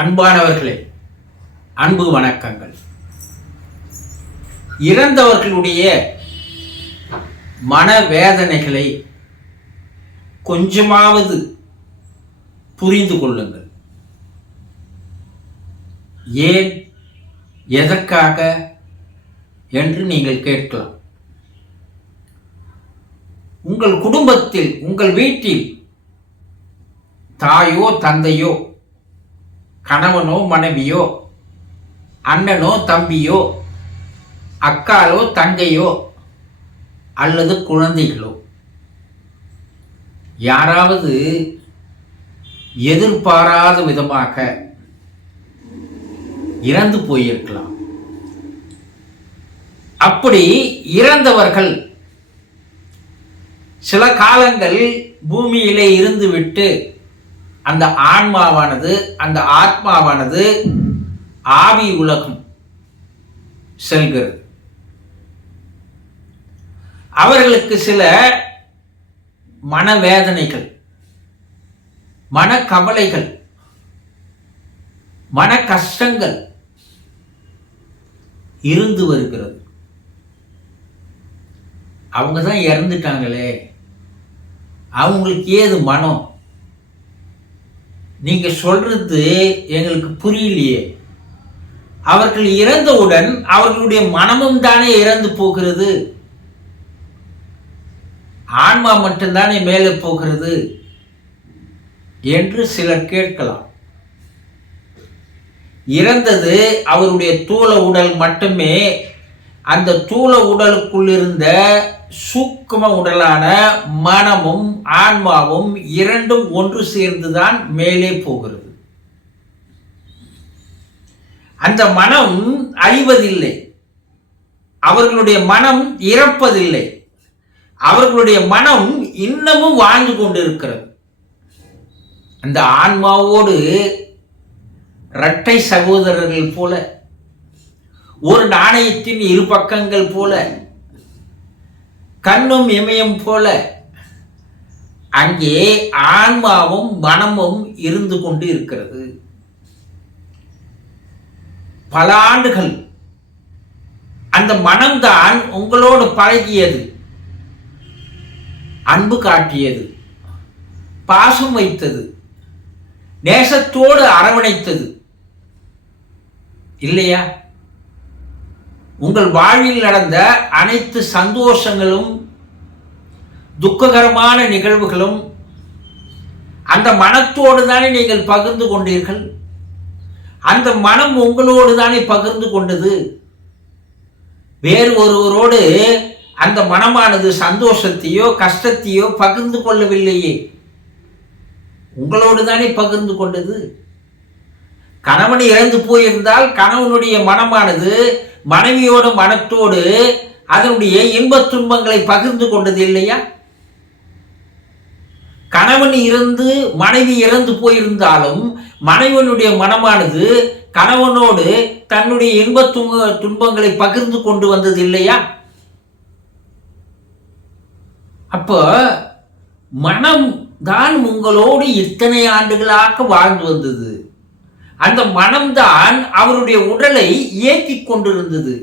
அன்பானவர்களே, அன்பு வணக்கங்கள். இறந்தவர்களுடைய மனவேதனைகளை கொஞ்சமாவது புரிந்து கொள்ளுங்கள். ஏன், எதற்காக என்று நீங்கள் கேட்கலாம். உங்கள் குடும்பத்தில், உங்கள் வீட்டில் தாயோ தந்தையோ, கணவனோ மனைவியோ, அண்ணனோ தம்பியோ, அக்காலோ தங்கையோ அல்லது குழந்தைகளோ யாராவது எதிர்பாராத விதமாக இறந்து போயிருக்கலாம். அப்படி இறந்தவர்கள் சில காலங்கள் பூமியிலே இருந்துவிட்டு அந்த ஆன்மாவானது, அந்த ஆத்மாவானது ஆவி உலகம் செல்கிறது. அவர்களுக்கு சில மனவேதனைகள், மனக்கவலைகள், மன கஷ்டங்கள் இருந்து வருகிறது. அவங்க தான் இறந்துட்டாங்களே, அவங்களுக்கு ஏது மனம்? நீங்க சொல்றது எங்களுக்கு புரியலையே. அவர்கள் இறந்தவுடன் அவர்களுடைய மனமும் தானே இறந்து போகிறது, ஆன்மா மட்டும்தானே மேலே போகிறது என்று சிலர் கேட்கலாம். இறந்தது அவருடைய தூல உடல் மட்டுமே. அந்த தூல உடலுக்குள் இருந்த சூக்கும உடலான மனமும் ஆன்மாவும் இரண்டும் ஒன்று சேர்ந்துதான் மேலே போகிறது. அந்த மனம் அழிவதில்லை, அவர்களுடைய மனம் இறப்பதில்லை, அவர்களுடைய மனம் இன்னமும் வாழ்ந்து கொண்டிருக்கிறது. அந்த ஆன்மாவோடு இரட்டை சகோதரர்கள் போல, ஒரு நாணயத்தின் இரு பக்கங்கள் போல, கண்ணும் இமயம் போல அங்கே ஆன்மாவும் மனமும் இருந்து கொண்டு இருக்கிறது. பல ஆண்டுகள் அந்த மனம்தான் உங்களோடு பழகியது, அன்பு காட்டியது, பாசம் வைத்தது, நேசத்தோடு அரவணைத்தது இல்லையா? உங்கள் வாழ்வில் நடந்த அனைத்து சந்தோஷங்களும் துக்ககரமான நிகழ்வுகளும் அந்த மனத்தோடு தானே நீங்கள் பகிர்ந்து கொண்டீர்கள். அந்த மனம் உங்களோடு தானே பகிர்ந்து கொண்டது. வேறு ஒருவரோடு அந்த மனமானது சந்தோஷத்தையோ கஷ்டத்தையோ பகிர்ந்து கொள்ளவில்லையே, உங்களோடு தானே பகிர்ந்து கொண்டது. கணவன் இறந்து போயிருந்தால் கணவனுடைய மனமானது மனைவியோடு மனத்தோடு அதனுடைய இன்பத் துன்பங்களை பகிர்ந்து கொண்டது இல்லையா? கணவன் இறந்து மனைவி இறந்து போயிருந்தாலும் மனைவனுடைய மனமானது கணவனோடு தன்னுடைய இன்பத் துன்பங்களை பகிர்ந்து கொண்டு வந்தது இல்லையா? அப்போ மனம் தான் உங்களோடு இத்தனை ஆண்டுகளாக வாழ்ந்து வந்தது. அந்த மனம்தான் அவருடைய உடலை இயக்கி கொண்டிருந்தது.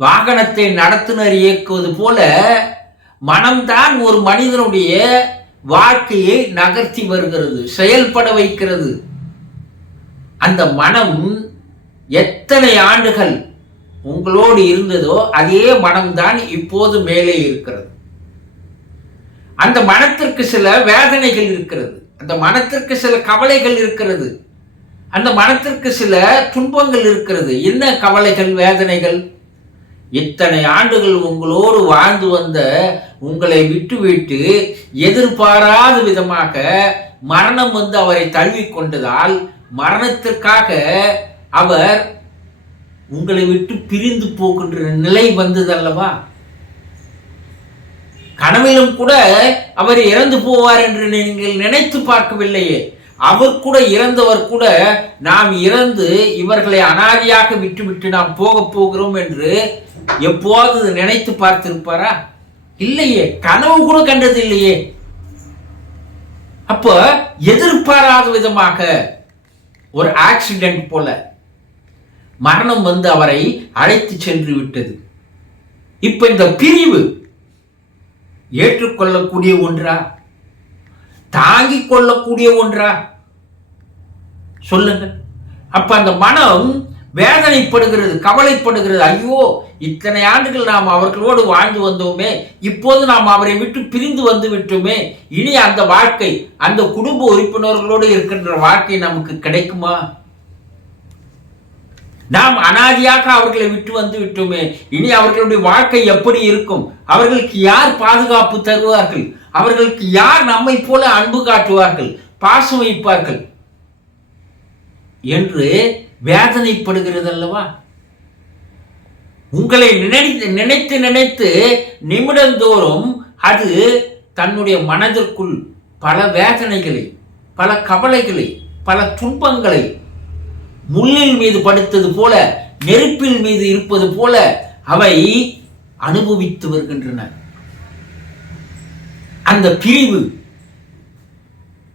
வாகனத்தை நடத்துனர் இயக்குவது போல மனம்தான் ஒரு மனிதனுடைய வாழ்க்கையை நகர்த்தி வருகிறது, செயல்பட வைக்கிறது. அந்த மனம் எத்தனை ஆண்டுகள் உங்களோடு இருந்ததோ அதே மனம்தான் இப்போது மேலே இருக்கிறது. அந்த மனத்திற்கு சில வேதனைகள் இருக்கிறது, அந்த மனத்திற்கு சில கவலைகள் இருக்கிறது, அந்த மனத்திற்கு சில துன்பங்கள் இருக்கிறது. என்ன கவலைகள், வேதனைகள்? இத்தனை ஆண்டுகள் உங்களோடு வாழ்ந்து வந்த உங்களை விட்டுவிட்டு எதிர்பாராத விதமாக மரணம் வந்து அவரை தழுவிக்கொண்டதால் மரணத்திற்காக அவர் உங்களை விட்டு பிரிந்து போகின்ற நிலை வந்ததல்லவா? கனவிலும் கூட அவர் இறந்து போவார் என்று நீங்கள் நினைத்து பார்க்கவில்லையே. அவர் கூட இறந்தவர் கூட நாம் இறந்து இவர்களை அனாதையாக விட்டுவிட்டு நாம் போக போகிறோம் என்று எப்போது நினைத்து பார்த்திருப்பாரா? இல்லையே, கனவு கூட கண்டது இல்லையே. அப்போ எதிர்பாராத விதமாக ஒரு ஆக்சிடென்ட் போல மரணம் வந்து அவரை அழைத்து சென்று விட்டது. இப்ப இந்த பிரிவு ஏற்றுக்கொள்ளக்கூடிய ஒன்றா, தாங்கிக் கொள்ளக்கூடிய ஒன்றா சொல்லுங்க. அப்ப அந்த மனம் வேதனைப்படுகிறது, கவலைப்படுகிறது. ஐயோ, இத்தனை ஆண்டுகள் நாம் அவர்களோடு வாழ்ந்து வந்தோமே, இப்போது நாம் அவரை விட்டு பிரிந்து வந்து விட்டோமே, இனி அந்த வாழ்க்கை, அந்த குடும்ப உறுப்பினர்களோடு இருக்கின்ற வாழ்க்கை நமக்கு கிடைக்குமா? நாம் அனாதியாக அவர்களை விட்டு வந்து விட்டோமே, இனி அவர்களுடைய வாழ்க்கை எப்படி இருக்கும்? அவர்களுக்கு யார் பாதுகாப்பு தருவார்கள்? அவர்களுக்கு யார் நம்மை போல அன்பு காட்டுவார்கள், பாசம் வைப்பார்கள் என்று வேதனைப்படுகிறது அல்லவா? உங்களை நினைத்து நினைத்து நிமிடந்தோறும் அது தன்னுடைய மனதிற்குள் பல வேதனைகளை, பல கவலைகளை, பல துன்பங்களை முள்ளில் மீது படுத்தது போல, நெருப்பில் மீது இருப்பது போல அவை அனுபவித்து வருகின்றன. அந்த பிரிவு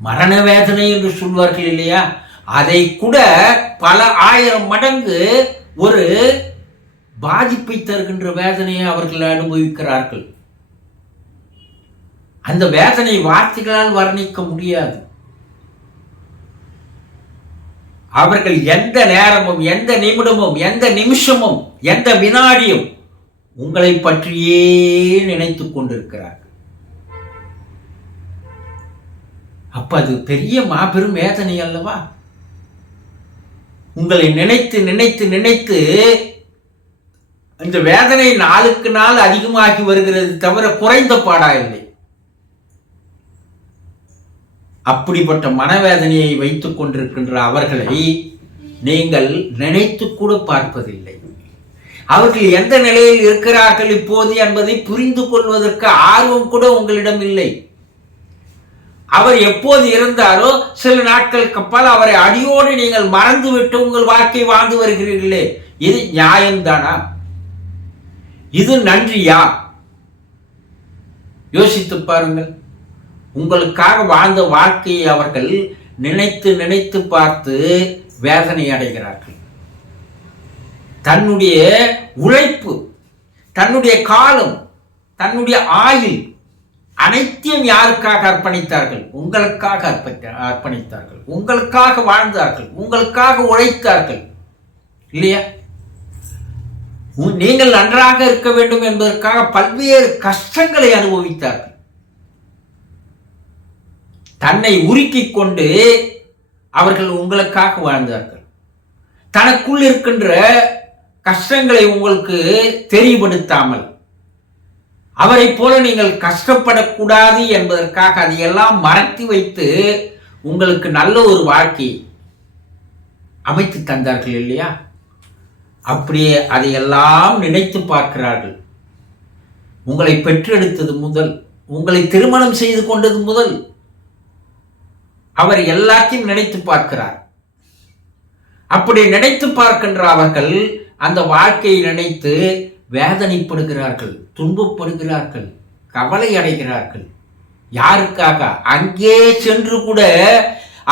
மரண வேதனை என்று சொல்வார்கள் இல்லையா, அதை கூட பல ஆயிரம் மடங்கு ஒரு பாதிப்பை தருகின்ற வேதனையை அவர்கள் அனுபவிக்கிறார்கள். அந்த வேதனை வார்த்தைகளால் வர்ணிக்க முடியாது. அவர்கள் எந்த நேரமும், எந்த நிமிடமும், எந்த நிமிஷமும், எந்த வினாடியும் உங்களை பற்றியே நினைத்துக் கொண்டிருக்கிறார்கள். அப்ப அது பெரிய மாபெரும் வேதனை அல்லவா? உங்களை நினைத்து நினைத்து நினைத்து இந்த வேதனை நாளுக்கு நாள் அதிகமாகி வருகிறது தவிர குறைந்த பாடா இல்லை. அப்படிப்பட்ட மனவேதனையை வைத்துக் கொண்டிருக்கின்ற அவர்களை நீங்கள் நினைத்து கூட பார்ப்பதில்லை. அவர்கள் எந்த நிலையில் இருக்கிறார்கள் இப்போது என்பதை புரிந்து கொள்வதற்கு ஆர்வம் கூட உங்களிடம் இல்லை. அவர் எப்போது இருந்தாரோ சில நாட்களுக்கு அப்பால் அவரை அடியோடு நீங்கள் மறந்துவிட்டு உங்கள் வாழ்க்கை வாழ்ந்து வருகிறீர்களே, இது நியாயம்தானா? இது நன்றியா? யோசித்து பாருங்கள். உங்களுக்காக வாழ்ந்த வாழ்க்கையை அவர்கள் நினைத்து நினைத்து பார்த்து வேதனை அடைகிறார்கள். தன்னுடைய உழைப்பு, தன்னுடைய காலம், தன்னுடைய ஆயுள் அனைத்தையும் யாருக்காக அர்ப்பணித்தார்கள்? உங்களுக்காக அர்ப்பணித்தார்கள். உங்களுக்காக வாழ்ந்தார்கள், உங்களுக்காக உழைத்தார்கள் இல்லையா? நீங்கள் நன்றாக இருக்க வேண்டும் என்பதற்காக பல்வேறு கஷ்டங்களை அனுபவித்தார்கள். தன்னை உருக்கிக் கொண்டு அவர்கள் உங்களுக்காக வாழ்ந்தார்கள். தனக்குள் இருக்கின்ற கஷ்டங்களை உங்களுக்கு தெரியப்படுத்தாமல், அவரை போல நீங்கள் கஷ்டப்படக்கூடாது என்பதற்காக அதையெல்லாம் மறைத்து வைத்து உங்களுக்கு நல்ல ஒரு வாழ்க்கை அமைத்து தந்தார்கள் இல்லையா? அப்படியே அதையெல்லாம் நினைத்து பார்க்கிறார்கள். உங்களை பெற்றெடுத்தது முதல், உங்களை திருமணம் செய்து கொண்டது முதல் அவர் எல்லாத்தையும் நினைத்து பார்க்கிறார். அப்படி நினைத்து பார்க்கின்ற அவர்கள் அந்த வாழ்க்கையை நினைத்து வேதனைப்படுகிறார்கள், துன்பப்படுகிறார்கள், கவலை அடைகிறார்கள். யாருக்காக? அங்கே சென்று கூட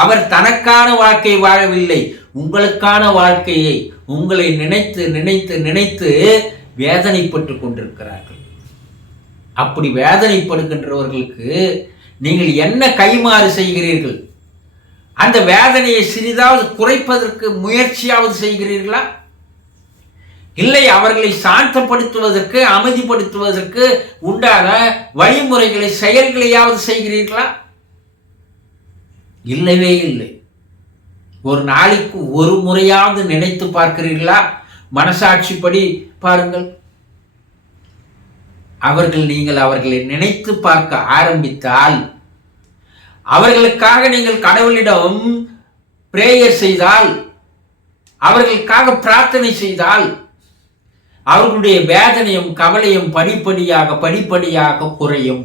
அவர் தனக்கான வாழ்க்கை வாழவில்லை, உங்களுக்கான வாழ்க்கையை உங்களை நினைத்து நினைத்து நினைத்து வேதனைப்பட்டு கொண்டிருக்கிறார்கள். அப்படி வேதனைப்படுகின்றவர்களுக்கு நீங்கள் என்ன கைமாறு செய்கிறீர்கள்? அந்த வேதனையை சிறிதாவது குறைப்பதற்கு முயற்சியாவது செய்கிறீர்களா? இல்லை அவர்களை சாந்தப்படுத்துவதற்கு, அமைதிப்படுத்துவதற்கு உண்டான வழிமுறைகளை, செயல்களையாவது செய்கிறீர்களா? இல்லவே இல்லை. ஒரு நாளைக்கு ஒரு முறையாவது நினைத்து பார்க்கிறீர்களா? மனசாட்சிப்படி பாருங்கள். நீங்கள் அவர்களை நினைத்து பார்க்க ஆரம்பித்தால், அவர்களுக்காக நீங்கள் கடவுளிடம் பிரேயர் செய்தால், அவர்களுக்காக பிரார்த்தனை செய்தால், அவர்களுடைய வேதனையும் கவலையும் படிப்படியாக குறையும்.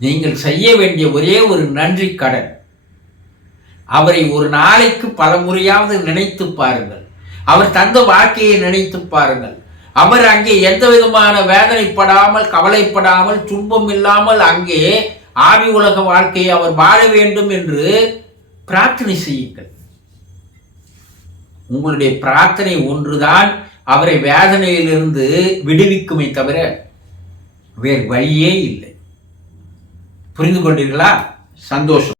நீங்கள் செய்ய வேண்டிய ஒரே ஒரு நன்றி கடன், அவரை ஒரு நாளைக்கு பல முறையாவது நினைத்து பாருங்கள். அவர் தந்த வாழ்க்கையை நினைத்து பாருங்கள். அவர் அங்கே எந்த விதமான வேதனைப்படாமல், கவலைப்படாமல், துன்பம் இல்லாமல் அங்கே ஆவி உலக வாழ்க்கையை அவர் வாழ வேண்டும் என்று பிரார்த்தனை செய்யுங்கள். உங்களுடைய பிரார்த்தனை ஒன்றுதான் அவரை வேதனையிலிருந்து விடுவிக்குமே தவிர வேறு வழியே இல்லை. புரிந்து கொண்டீர்களா? சந்தோஷம்.